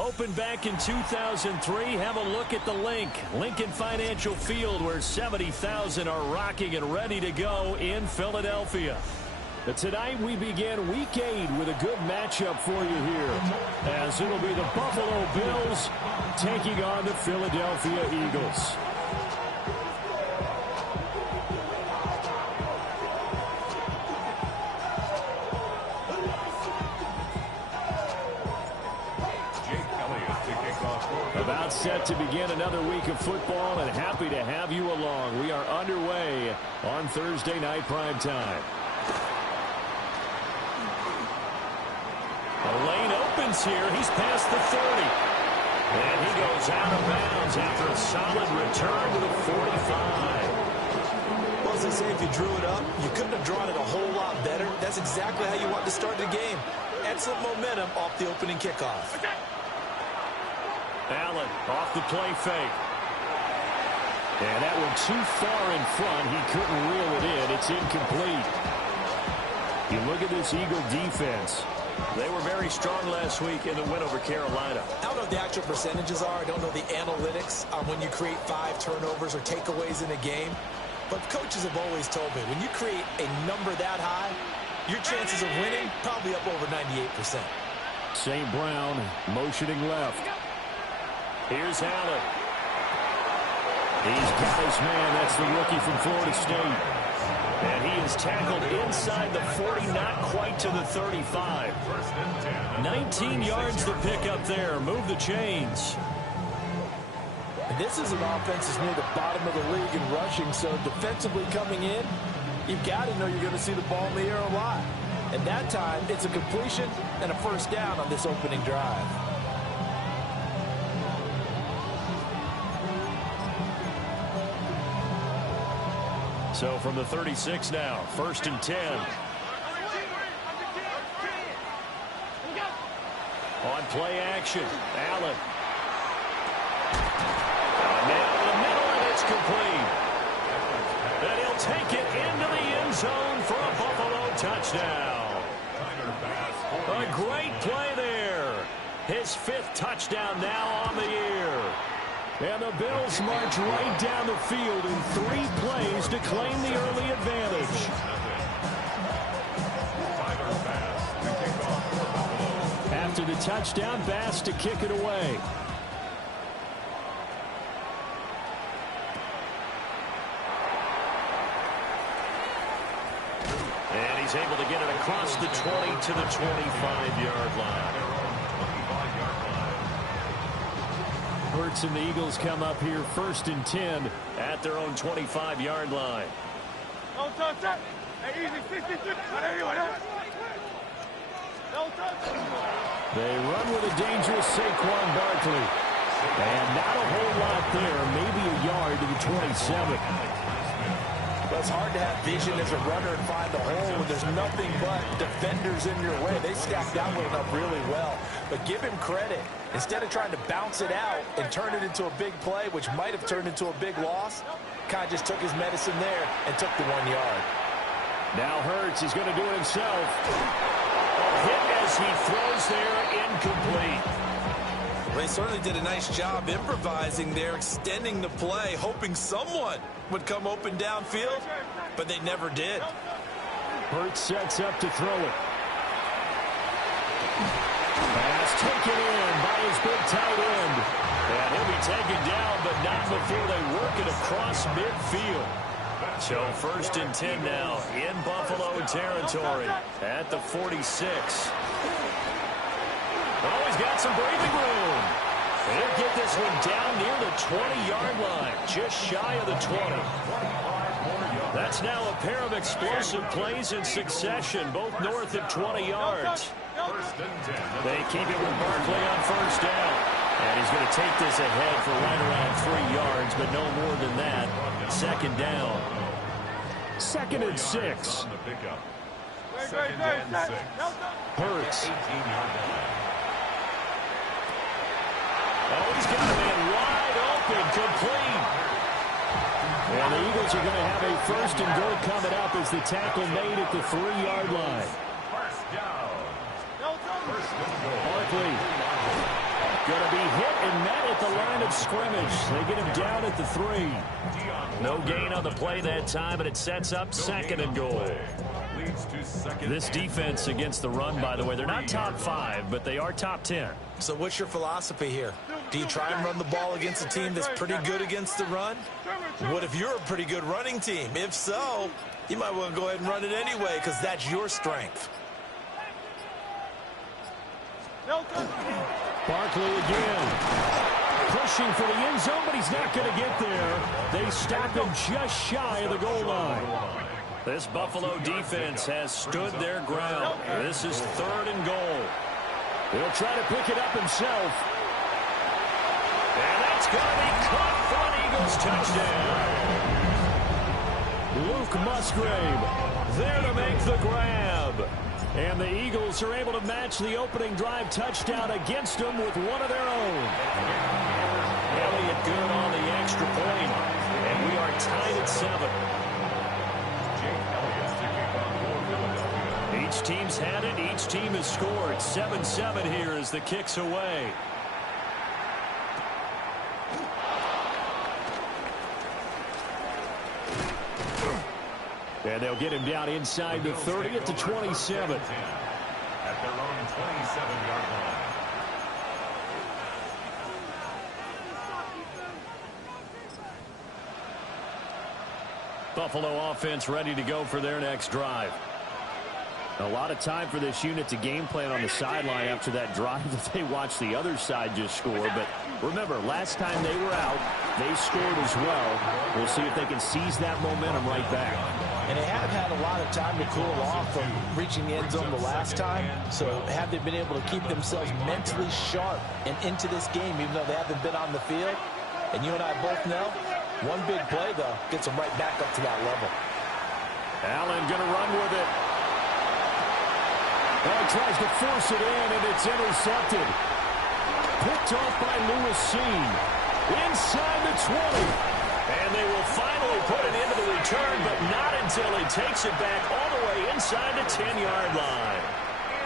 Opened back in 2003, have a look at the link. Lincoln Financial Field, where 70,000 are rocking and ready to go in Philadelphia. But tonight we begin Week 8 with a good matchup for you here, as it'll be the Buffalo Bills taking on the Philadelphia Eagles. About set to begin another week of football, and happy to have you along. We are underway on Thursday night prime time. The lane opens here. He's past the 30. And he goes out of bounds after a solid return to the 45. Well, as I say, if you drew it up, you couldn't have drawn it a whole lot better. That's exactly how you want to start the game. Excellent momentum off the opening kickoff. Allen off the play fake. And that one too far in front. He couldn't reel it in. It's incomplete. You look at this Eagle defense. They were very strong last week in the win over Carolina. I don't know what the actual percentages are. I don't know the analytics on when you create 5 turnovers or takeaways in a game. But coaches have always told me, when you create a number that high, your chances of winning probably up over 98%. St. Brown motioning left. Here's Allen. He's got his man. That's the rookie from Florida State. And he is tackled inside the 40, not quite to the 35. 19 yards to pick up there. Move the chains. And this is an offense that's near the bottom of the league in rushing, so defensively coming in, you've got to know you're going to see the ball in the air a lot. And that time, it's a completion and a first down on this opening drive. So from the 36 now, 1st and 10. On play action, Allen. Now in the middle, and it's complete. And he'll take it into the end zone for a Buffalo touchdown. A great play there. His 5th touchdown now on the year. And the Bills march right down the field in 3 plays to claim the early advantage. After the touchdown, Bass to kick it away. And he's able to get it across the 20 to the 25-yard line. Hurts and the Eagles come up here 1st and 10 at their own 25-yard line. They run with a dangerous Saquon Barkley. And not a whole lot there, maybe a yard to the 27. Well, it's hard to have vision as a runner and find the hole when there's nothing but defenders in your way. They stacked that one up really well. But give him credit. Instead of trying to bounce it out and turn it into a big play, which might have turned into a big loss, kind of just took his medicine there and took the 1 yard. Now Hurts is going to do it himself. A hit as he throws there, incomplete. They certainly did a nice job improvising there, extending the play, hoping someone would come open downfield, but they never did. Hurts sets up to throw it. Pass taken in by his big tight end. And he'll be taken down, but not before they work it across midfield. So 1st and 10 now in Buffalo territory at the 46. Oh, he's got some breathing room. He'll get this one down near the 20-yard line, just shy of the 20. That's now a pair of explosive plays in succession, both north of 20 yards. They keep it with Barkley on 1st down. And he's going to take this ahead for right around 3 yards, but no more than that. 2nd down. 2nd and 6. Hurts. Oh, he's got a man wide open, complete. And the Eagles are going to have a 1st and goal coming up as the tackle made at the 3-yard line. Barkley going to be hit and met at the line of scrimmage. They get him down at the 3. No gain on the play that time, and it sets up 2nd and goal. This defense against the run, by the way, they're not top 5, but they are top 10. So what's your philosophy here? Do you try and run the ball against a team that's pretty good against the run? What if you're a pretty good running team? If so, you might want to go ahead and run it anyway because that's your strength. Barkley again. Pushing for the end zone, but he's not going to get there. They stop him just shy of the goal line. This Buffalo defense has stood their ground. This is 3rd and goal. He'll try to pick it up himself. And that's going to be caught for an Eagles touchdown. Luke Musgrave there to make the grab. And the Eagles are able to match the opening drive touchdown against them with one of their own. Elliott good on the extra point. And we are tied at 7. Each team's had it. Each team has scored. 7-7 here as the kick's away. And they'll get him down inside the 30 at the 27. At their own 27-yard line. Buffalo offense ready to go for their next drive. A lot of time for this unit to game plan on the sideline after that drive that they watched the other side just score. But remember, last time they were out, they scored as well. We'll see if they can seize that momentum right back. And they have had a lot of time to cool off from reaching the end zone the last time. So have they been able to keep themselves mentally sharp and into this game, even though they haven't been on the field? And you and I both know, one big play, though, gets them right back up to that level. Allen going to run with it. Oh, tries to force it in, and it's intercepted. Picked off by Lewis Cine. Inside the 20. And they will finally put it into the return, but not until he takes it back all the way inside the 10-yard line.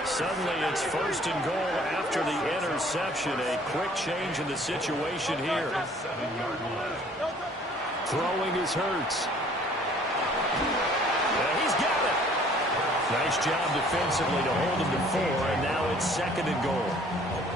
Suddenly it's 1st and goal after the interception. A quick change in the situation here. Throwing is Hurts. Yeah, he's got it. Nice job defensively to hold him to 4, and now it's 2nd and goal.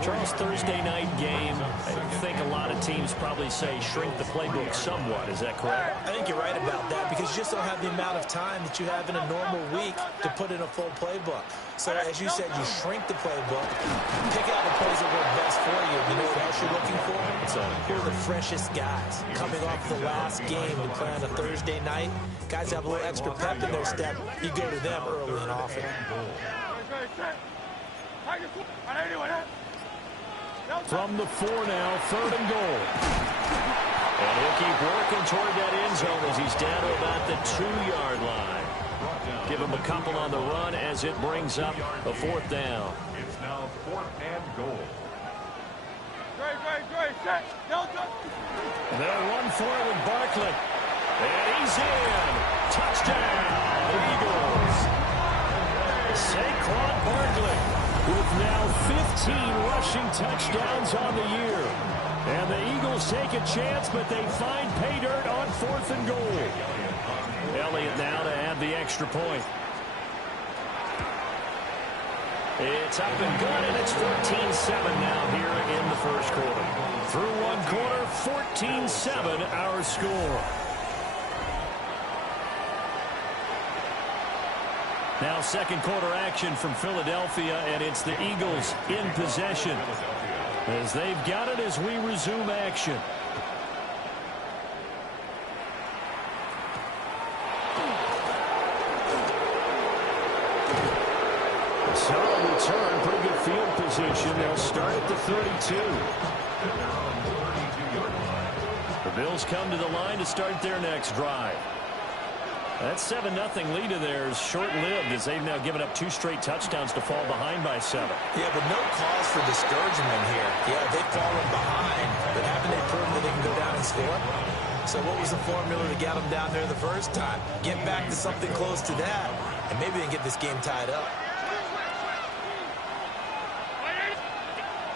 Charles, Thursday night game, I think a lot of teams probably say shrink the playbook somewhat. Is that correct? I think you're right about that because you just don't have the amount of time that you have in a normal week to put in a full playbook. So as you said, you shrink the playbook, pick out the plays that work best for you. You know what else you're looking for? Who are the freshest guys coming off the last game to play on a Thursday night? Guys have a little extra pep in their step. You go to them early and often. From the 4 now, 3rd and goal. And he'll keep working toward that end zone as he's down to about the 2-yard line. Give him a couple on the run as it brings up a 4th down. It's now 4th and goal. They'll run for it with Barkley. And he's in. Touchdown, Eagles. Saquon Barkley with now 15 rushing touchdowns on the year. And the Eagles take a chance, but they find pay dirt on 4th and goal. Elliott now to add the extra point. It's up and good, and it's 14-7 now here in the first quarter. Through one quarter, 14-7 our score. Now 2nd quarter action from Philadelphia, and it's the Eagles in possession as they've got it as we resume action. Solid return, pretty good field position. They'll start at the 32. The Bills come to the line to start their next drive. That 7-0 lead of theirs short-lived as they've now given up 2 straight touchdowns to fall behind by 7. Yeah, but no cause for discouragement here. Yeah, they've fallen behind, but haven't they proven that they can go down and score? So what was the formula to get them down there the first time? Get back to something close to that, and maybe they can get this game tied up.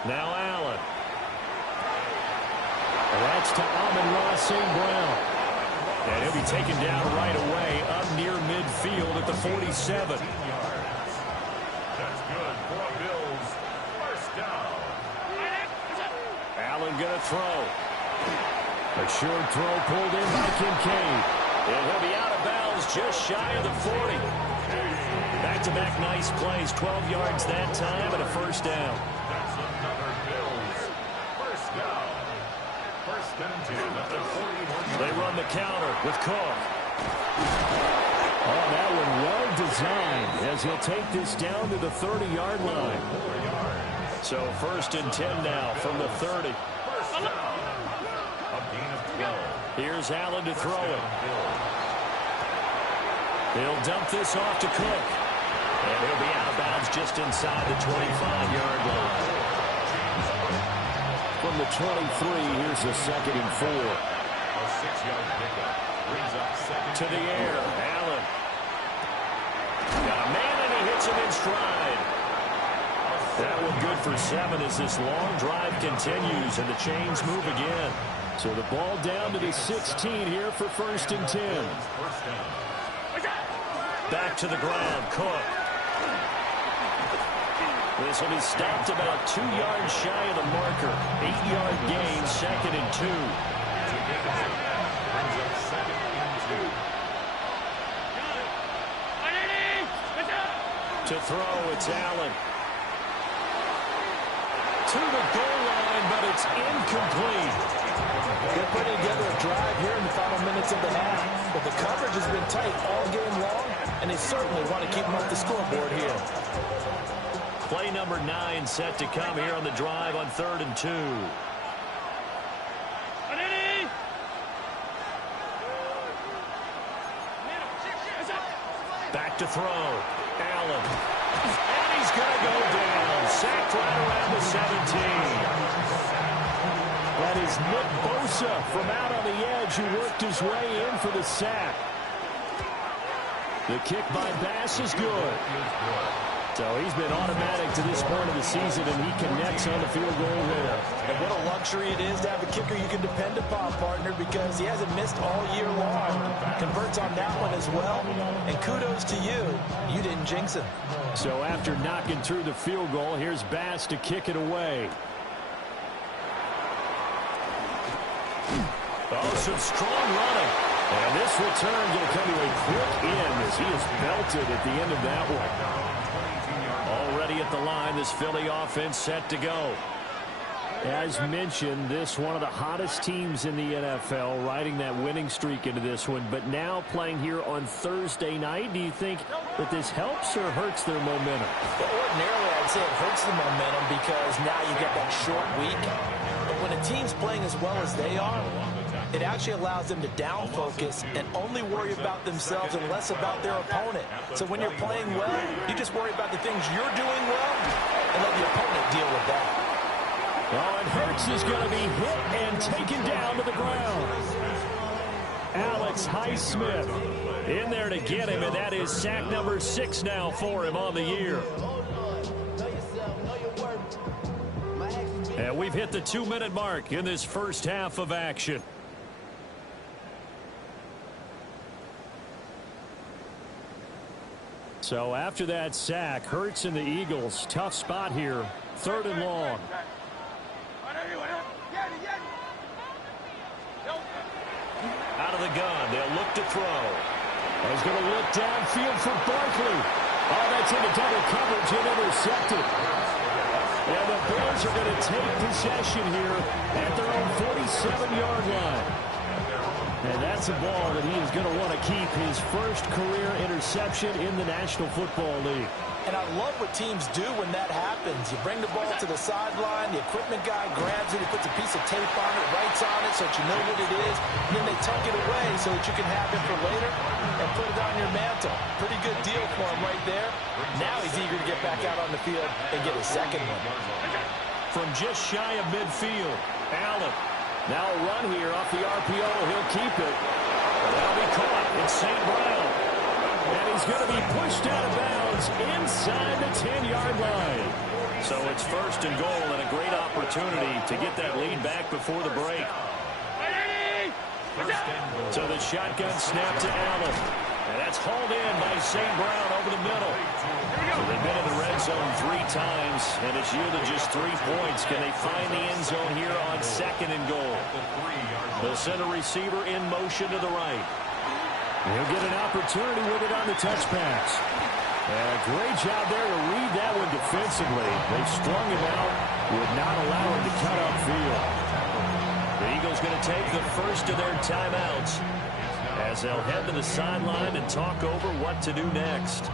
Now Allen. That's to Amon-Ra St. Brown. And he'll be taken down right away up near midfield at the 47. That's good for a Bills first down. Allen going to throw. A short throw pulled in by Kincaid. And he'll be out of bounds just shy of the 40. Back-to-back nice plays. 12 yards that time and a first down. That's another Bills first down. First and 10 at the 41. They run the counter with Cook. Oh, that one well designed as he'll take this down to the 30-yard line. So first and 10 now from the 30. First down. A gain of 12. Here's Allen to throw it. He'll dump this off to Cook. And he'll be out of bounds just inside the 25-yard line. From the 23, here's a 2nd and 4. A 6-yard pickup brings up second. To the air, Allen. Got a man and he hits him in stride. That one good for 7 as this long drive continues and the chains move again. So the ball down to the 16 here for first and 10. First down. Back to the ground, Cook. This will be stopped about 2 yards shy of the marker. 8-yard gain, 2nd and 2. Brings up second and 2. To throw, it's Allen. To the goal line, but it's incomplete. They're putting together a drive here in the final minutes of the half. But the coverage has been tight all game long, and they certainly want to keep them off the scoreboard here. Play number 9 set to come here on the drive on 3rd and 2. Back to throw. Allen. And he's going to go down. Sacked right around the 17. That is Nick Bosa from out on the edge who worked his way in for the sack. The kick by Bass is good. So he's been automatic to this point of the season, and he connects on the field goal there. And what a luxury it is to have a kicker you can depend upon, partner, because he hasn't missed all year long. Converts on that one as well. And kudos to you. You didn't jinx him. So after knocking through the field goal, here's Bass to kick it away. Oh, some strong running. And this return going to come to a quick end as he is belted at the end of that one. Already at the line, this Philly offense set to go. As mentioned, this one of the hottest teams in the NFL, riding that winning streak into this one, but now playing here on Thursday night. Do you think that this helps or hurts their momentum? Well, ordinarily, I'd say it hurts the momentum because now you get that short week. But when a team's playing as well as they are, it actually allows them to down focus and only worry about themselves and less about their opponent. So when you're playing well, you just worry about the things you're doing well and let the opponent deal with that. Oh, and Hurts is going to be hit and taken down to the ground. Alex Highsmith in there to get him, and that is sack number 6 now for him on the year. And we've hit the 2-minute mark in this first half of action. So after that sack, Hurts and the Eagles, tough spot here, 3rd and long. Out of the gun, they'll look to throw. He's going to look downfield for Barkley. Oh, that's into double coverage and intercepted. And the Bears are going to take possession here at their own 47-yard line. And that's a ball that he is going to want to keep, his first career interception in the National Football League. And I love what teams do when that happens. You bring the ball to the sideline, the equipment guy grabs it, he puts a piece of tape on it, writes on it so that you know what it is, and then they tuck it away so that you can have it for later and put it on your mantle. Pretty good deal for him right there. Now he's eager to get back out on the field and get his second one. From just shy of midfield, Allen. Now a run here off the RPO. He'll keep it. That'll be caught. It's St. Brown. And he's going to be pushed out of bounds inside the 10-yard line. So it's 1st and goal and a great opportunity to get that lead back before the break. So the shotgun snap to Allen. And that's hauled in by St. Brown over the middle. So they've been in the red zone 3 times, and it's yielded just 3 points. Can they find the end zone here on 2nd and goal? They'll send a receiver in motion to the right. He'll get an opportunity with it on the touch pass. And a great job there to read that one defensively. They strung him out, would not allow him to cut upfield. The Eagles going to take the first of their timeouts as they'll head to the sideline and talk over what to do next.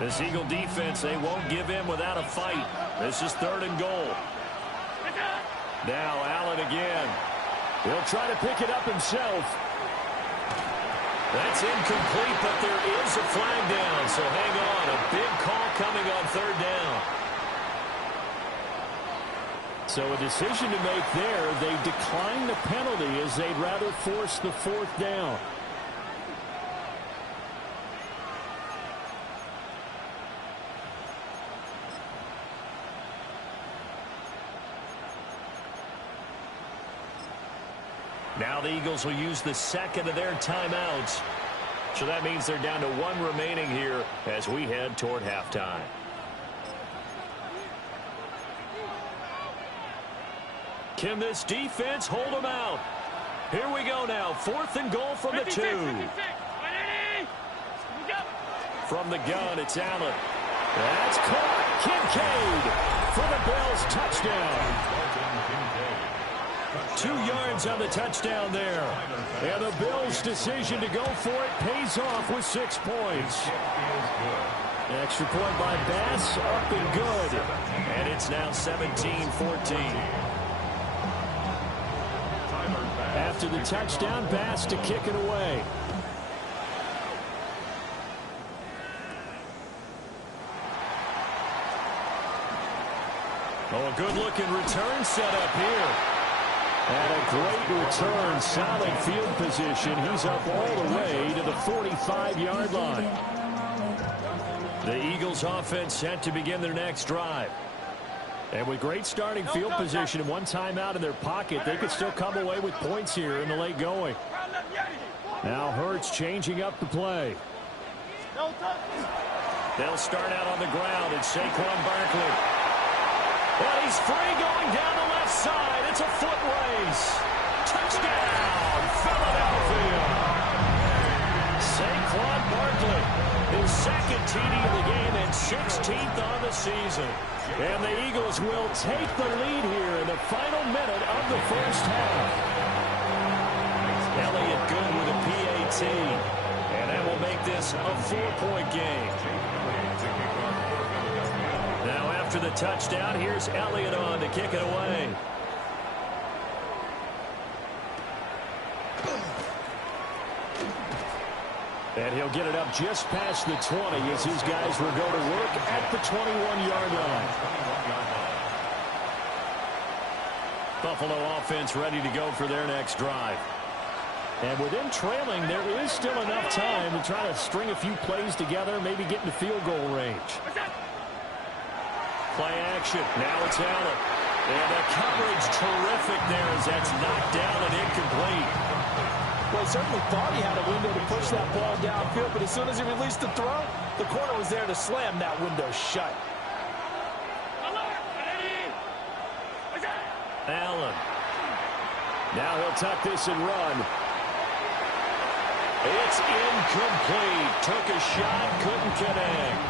This Eagle defense, they won't give in without a fight. This is 3rd and goal. Now Allen again. He'll try to pick it up himself. That's incomplete, but there is a flag down, so hang on. A big call coming on 3rd down. So a decision to make there. They decline the penalty as they'd rather force the 4th down. Now the Eagles will use the 2nd of their timeouts. So that means they're down to 1 remaining here as we head toward halftime. Can this defense hold them out? Here we go now. 4th and goal from the 2. From the gun, it's Allen. That's caught. Kincaid for the Bills touchdown. 2 yards on the touchdown there. And the Bills' decision to go for it pays off with 6 points. An extra point by Bass, up and good. And it's now 17-14. After the touchdown, Bass to kick it away. Oh, a good-looking return set up here. And a great return, solid field position. He's up all the way to the 45-yard line. The Eagles offense set to begin their next drive. And with great starting field position and 1 timeout in their pocket, they could still come away with points here in the late going. Now Hurts changing up the play. They'll start out on the ground. It's Saquon Barkley. Well, he's free going down the left side. It's a foot race. Touchdown, Philadelphia. Saquon Barkley, his 2nd TD of the game and 16th on the season. And the Eagles will take the lead here in the final minute of the first half. Elliott good with a PAT. And that will make this a 4-point game. Now after the touchdown, here's Elliott on to kick it away. And he'll get it up just past the 20 as his guys will go to work at the 21-yard line. Buffalo offense ready to go for their next drive. And with them trailing, there is still enough time to try to string a few plays together, maybe get into field goal range. Play action. Now it's Allen. And the coverage terrific there as that's knocked down and incomplete. Well, he certainly thought he had a window to push that ball downfield, but as soon as he released the throw, the corner was there to slam that window shut. Allen. Now he'll tuck this and run. It's incomplete. Took a shot, couldn't connect.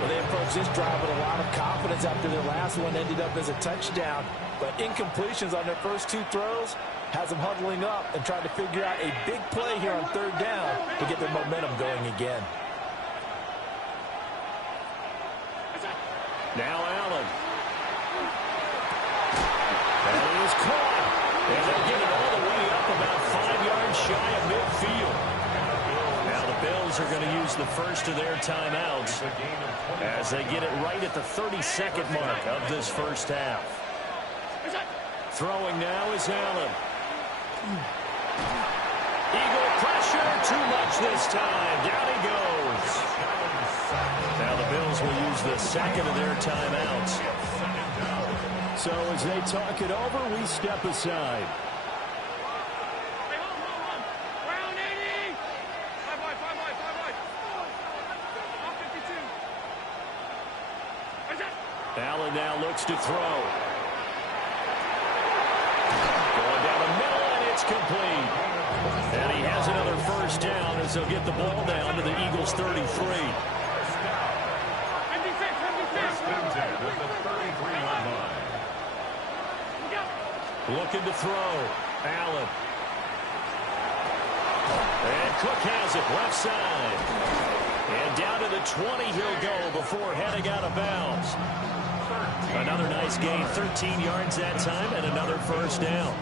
Well, they approached this drive with a lot of confidence after their last one ended up as a touchdown. But incompletions on their first 2 throws has them huddling up and trying to figure out a big play here on 3rd down to get their momentum going again. Now Allen. That is caught. And they'll get it all the way up about 5 yards shy of midfield. Now the Bills are going to use the first of their timeouts as they get it right at the 32nd mark of this first half. Throwing now is Allen. Eagle pressure, too much this time. Down he goes. Now the Bills will use the 2nd of their timeouts. So as they talk it over, we step aside. Allen now looks to throw. Going down the middle, and it's complete. And he has another first down as they'll get the ball down to the Eagles' 33. Looking to throw. Allen. And Cook has it left side. And down to the 20 he'll go before heading out of bounds. Another nice gain, 13 yards that time, and another first down.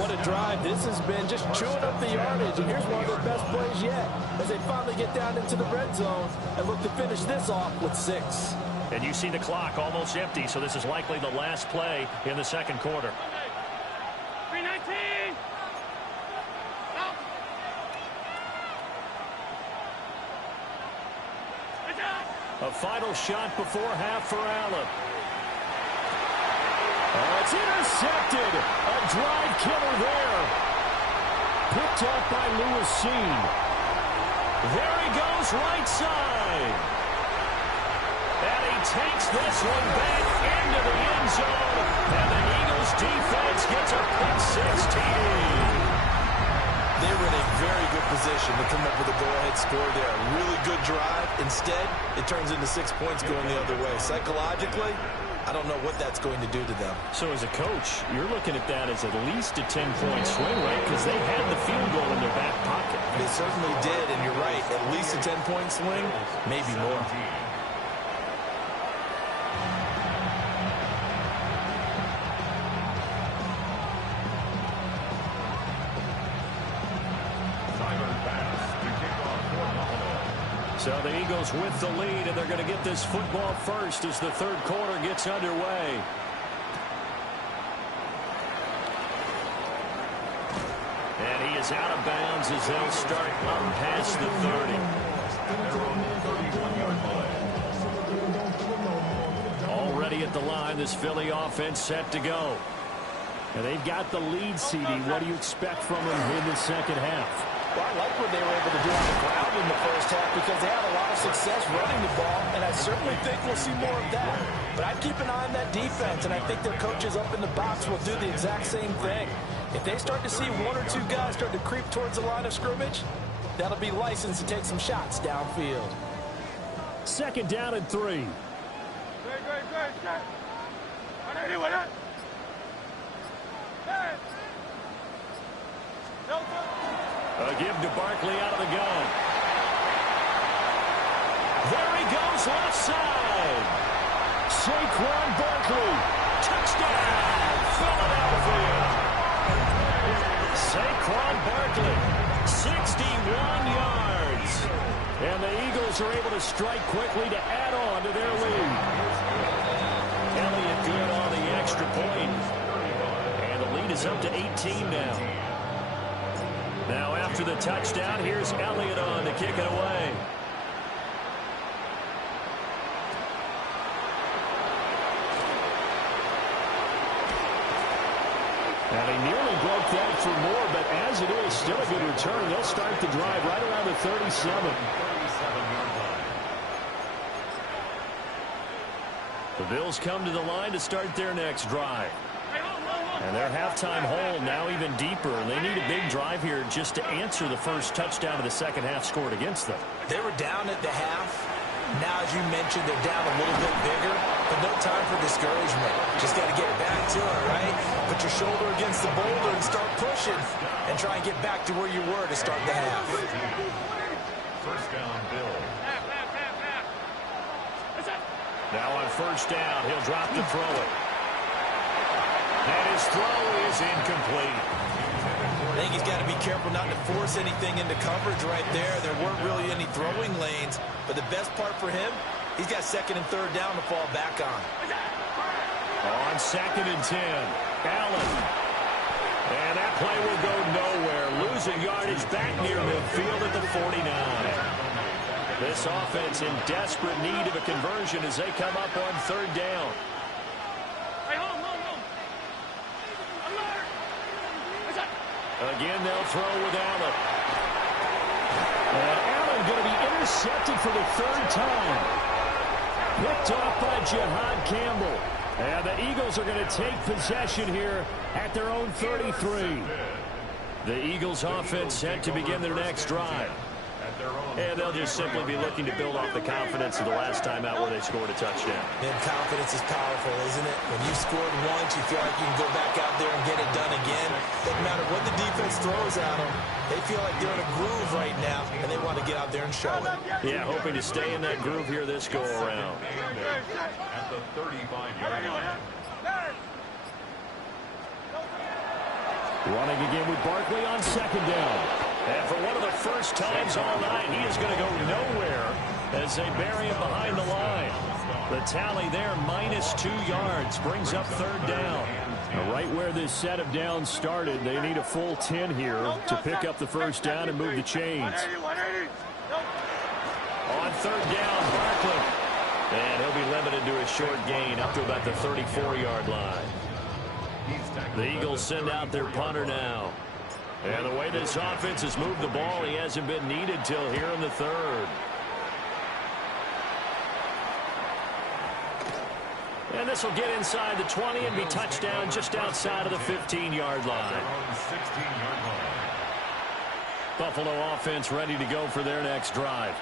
What a drive this has been, just chewing up the yardage. And here's one of their best plays yet as they finally get down into the red zone and look to finish this off with 6. And you see the clock almost empty, so this is likely the last play in the second quarter. 319. A final shot before half for Allen. It's intercepted. A drive killer there. Picked off by Lewis Cine. There he goes right side. And he takes this one back into the end zone. And the Eagles defense gets a pick 6 TD. They were in a very good position to come up with a go-ahead score there. A really good drive. Instead, it turns into 6 points going the other way. Psychologically, I don't know what that's going to do to them. So as a coach, you're looking at that as at least a 10-point swing, right? Because they had the field goal in their back pocket. They certainly did, and you're right. At least a 10-point swing, maybe more. So the Eagles with the lead, and they're going to get this football first as the third quarter gets underway. And he is out of bounds as they'll start up past the 30. Already at the line, this Philly offense set to go. And they've got the lead, CD. What do you expect from them in the second half? Well, I like what they were able to do on the ground in the first half because they had a lot of success running the ball, and I certainly think we'll see more of that. But I'd keep an eye on that defense, and I think their coaches up in the box will do the exact same thing. If they start to see one or two guys start to creep towards the line of scrimmage, that'll be licensed to take some shots downfield. Second down and 3. A give to Barkley out of the gun. There he goes left side. Saquon Barkley. Touchdown, Philadelphia. Saquon Barkley, 61 yards. And the Eagles are able to strike quickly to add on to their lead. Elliott good on the extra point. And the lead is up to 18 now. Now after the touchdown, here's Elliott on to kick it away. And he nearly broke that for more, but as it is, still a good return. They'll start the drive right around the 37. The Bills come to the line to start their next drive. And their halftime hole now even deeper. And they need a big drive here just to answer the first touchdown of the second half scored against them. They were down at the half. Now, as you mentioned, they're down a little bit bigger, but no time for discouragement. Just got to get back to it, right? Put your shoulder against the boulder and start pushing and try and get back to where you were to start the half. First down, Bill. Now on first down, he'll drop to throw it. And his throw is incomplete. I think he's got to be careful not to force anything into coverage right there. There weren't really any throwing lanes, but the best part for him, he's got second and third down to fall back on. On second and 10, Allen. And that play will go nowhere. Losing yardage back near midfield at the 49. This offense in desperate need of a conversion as they come up on third down. Again, they'll throw with Allen. And Allen going to be intercepted for the third time. Picked off by Jihad Campbell. And the Eagles are going to take possession here at their own 33. The Eagles offense set to begin their next drive. And they'll just simply be looking to build off the confidence of the last time out where they scored a touchdown. And confidence is powerful, isn't it? When you scored once, you feel like you can go back out there and get it done again. Doesn't matter what the defense throws at them. They feel like they're in a groove right now, and they want to get out there and show it. Yeah, hoping to stay in that groove here this go-around. At the 35-yard line. Running again with Barkley on second down. And for one of the first times all night, he is going to go nowhere as they bury him behind the line. The tally there, -2 yards, brings up third down. Now, right where this set of downs started, they need a full 10 here to pick up the first down and move the chains. On third down, Barkley. And he'll be limited to a short gain up to about the 34-yard line. The Eagles send out their punter now. And the way this offense has moved the ball, he hasn't been needed till here in the third. And this will get inside the 20 and be touchdown just outside of the 15-yard line. Buffalo offense ready to go for their next drive.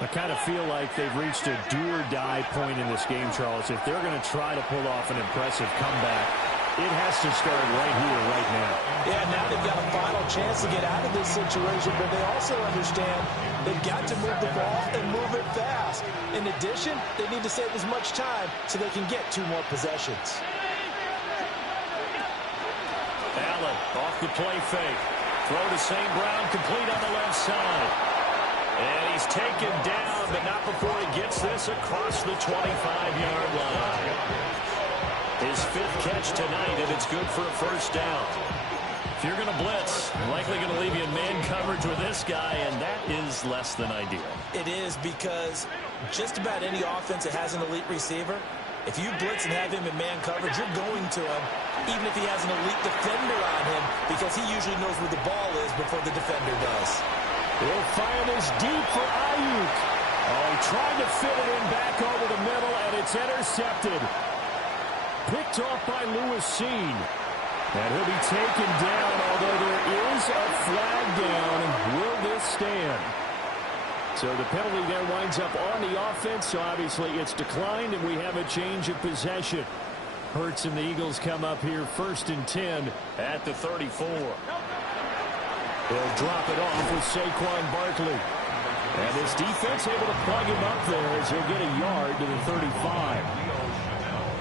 I kind of feel like they've reached a do-or-die point in this game, Charles. If they're going to try to pull off an impressive comeback, it has to start right here, right now. Yeah, now they've got a final chance to get out of this situation, but they also understand they've got to move the ball and move it fast. In addition, they need to save as much time so they can get 2 more possessions. Allen off the play fake. Throw to St. Brown, complete on the left side. And he's taken down, but not before he gets this across the 25-yard line. His 5th catch tonight, and it's good for a first down. If you're going to blitz, likely going to leave you in man coverage with this guy, and that is less than ideal. It is, because just about any offense that has an elite receiver, if you blitz and have him in man coverage, you're going to him, even if he has an elite defender on him, because he usually knows where the ball is before the defender does. He'll fire this deep for Ayuk. Oh, he tried to fit it in back over the middle, and it's intercepted. Picked off by Lewis Cine. And he'll be taken down, although there is a flag down. Will this stand? So the penalty there winds up on the offense, so obviously it's declined, and we have a change of possession. Hurts and the Eagles come up here 1st and 10 at the 34. They'll drop it off with Saquon Barkley. And this defense able to plug him up there as he'll get a yard to the 35.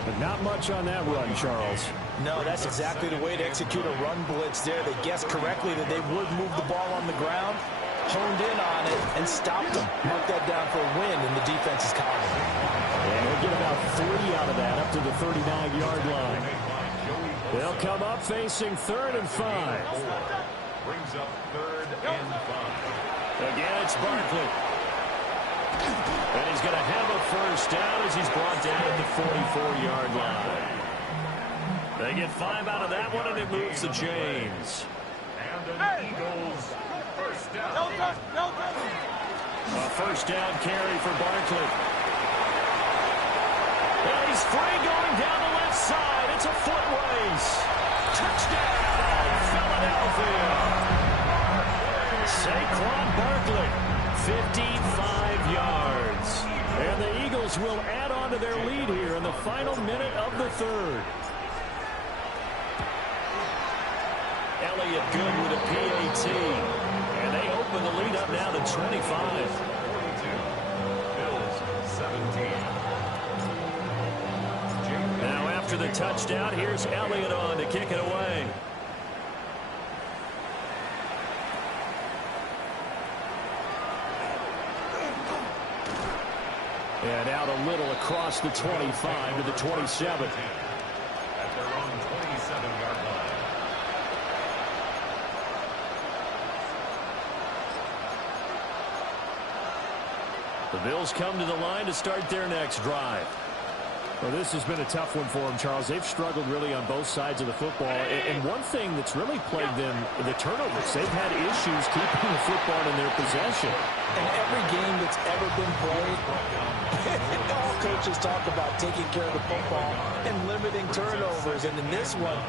But not much on that run, Charles. No, that's exactly the way to execute a run blitz there. They guessed correctly that they would move the ball on the ground, honed in on it, and stopped them. Mark that down for a win in the defense's column. And he'll get about 3 out of that up to the 39-yard line. They'll come up facing 3rd and 5. Brings up 3rd and 5. Again, it's Barkley. And he's going to have a first down as he's brought down at the 44-yard line. They get 5 out of that one, and it moves the chains. And an Eagles first down. A first down carry for Barkley. And he's free going down the left side. It's a foot race. Touchdown, Philadelphia. Saquon Barkley, 55 yards. And the Eagles will add on to their lead here in the final minute of the third. Elliott good with a PAT. And they open the lead up now to 25. Bills 17. Now after the touchdown, here's Elliott on to kick it away. And out a little across the 25 to the 27. At their own 27-yard line. The Bills come to the line to start their next drive. Well, this has been a tough one for them, Charles. They've struggled really on both sides of the football. And one thing that's really plagued them, the turnovers. They've had issues keeping the football in their possession. In every game that's ever been played, all coaches talk about taking care of the football and limiting turnovers. And in this one,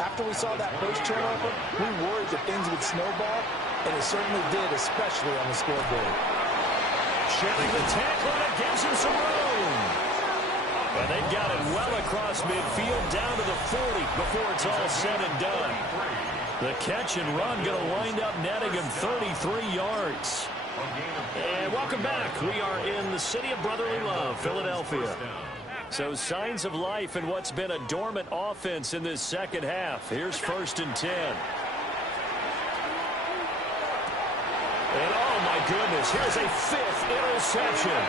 after we saw that first turnover, we worried that things would snowball, and it certainly did, especially on the scoreboard. Shedding the tackle, and it gives him some room. And they've got it well across midfield down to the 40 before it's all said and done. The catch and run going to wind up netting him 33 yards. And welcome back. We are in the city of brotherly love, Philadelphia. So signs of life in what's been a dormant offense in this second half. Here's 1st and 10. And oh my goodness, here's a 5th interception.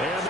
And